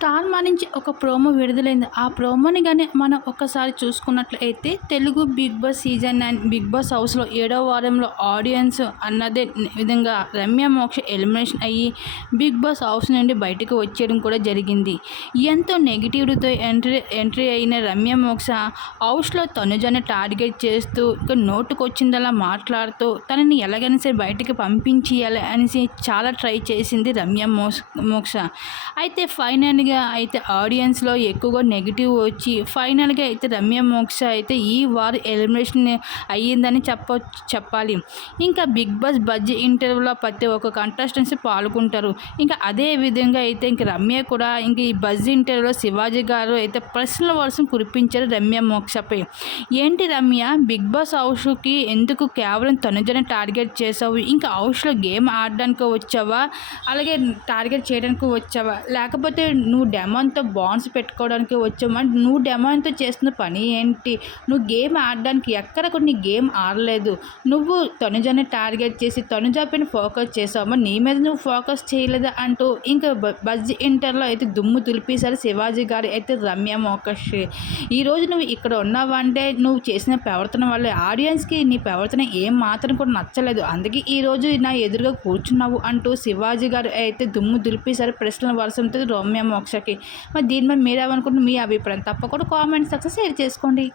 Star మా నుంచి ఒక ప్రోమో విడుదలైంది. ఆ ప్రోమోని కానీ మనం ఒక్కసారి చూసుకున్నట్లయితే Telugu big boss season nine big boss హౌస్లో ఏడో వారంలో ఆడియన్స్ అన్నదే విధంగా రమ్య మోక్ష ఎలిమినేషన్ అయ్యి బిగ్ బాస్ హౌస్ నుండి బయటకు వచ్చేయడం కూడా జరిగింది. ఎంతో నెగిటివ్తో ఎంట్రీ ఎంట్రీ అయిన రమ్య మోక్ష హౌస్లో తనుజను టార్గెట్ చేస్తూ ఇక నోటుకొచ్చిందలా మాట్లాడుతూ తనని ఎలాగైనా సరే బయటికి పంపించేయాలి అనేసి చాలా ట్రై చేసింది రమ్య మోస్ మోక్ష. అయితే ఫైనల్గా అయితే ఆడియన్స్లో ఎక్కువగా నెగిటివ్ వచ్చి ఫైనల్గా అయితే రమ్య మోక్ష అయితే ఈ వారు ఎలిమినేషన్ అయ్యిందని చెప్ప చెప్పాలి. ఇంకా బిగ్ బాస్ బడ్జెట్ ఇంటర్వ్యూలో ప్రతి ఒక్క కంటెస్టెంట్స్ పాల్గొంటారు. ఇంకా అదే విధంగా అయితే ఇంక రమ్య కూడా ఇంక ఈ బజ్ ఇంటర్వ్యూలో శివాజీ గారు అయితే ప్రశ్నల వర్షం కురిపించారు రమ్య మోక్షపై. ఏంటి రమ్య బిగ్ బాస్ హౌస్కి ఎందుకు కేవలం తనుజనే టార్గెట్ చేసావు ఇంకా హౌస్లో గేమ్ ఆడడానికి వచ్చావా? అలాగే టార్గెట్ చేయడానికి వచ్చావా? లేకపోతే నువ్వు నువ్వు డెమాన్తో బాండ్స్ పెట్టుకోవడానికి వచ్చామంటే నువ్వు డెమాన్తో చేస్తున్న పని ఏంటి? నువ్వు గేమ్ ఆడడానికి ఎక్కడ కూడా నీ గేమ్ ఆడలేదు. నువ్వు తనుజని టార్గెట్ చేసి తనుజ పైన ఫోకస్ చేసావు. నీ మీద నువ్వు ఫోకస్ చేయలేదా అంటూ ఇంకా బజ్జీ బజ్ ఇంటర్లో అయితే దుమ్ము తులిపేశారు శివాజీ గారు అయితే రమ్య మోకష్. ఈరోజు నువ్వు ఇక్కడ ఉన్నావంటే నువ్వు చేసిన ప్రవర్తన వల్ల ఆడియన్స్కి నీ ప్రవర్తన ఏం మాత్రం కూడా నచ్చలేదు. అందుకే ఈరోజు నా ఎదురుగా కూర్చున్నావు అంటూ శివాజీ గారు అయితే దుమ్ము దులిపేశారు. ప్రశ్నల వర్షంతో రమ్య మోక్షకి మరి దీని మీద మీరేమనుకుంటున్నారు? మీ అభిప్రాయం. తప్పకుండా కామెంట్ సక్సెస్ షేర్ చేసుకోండి.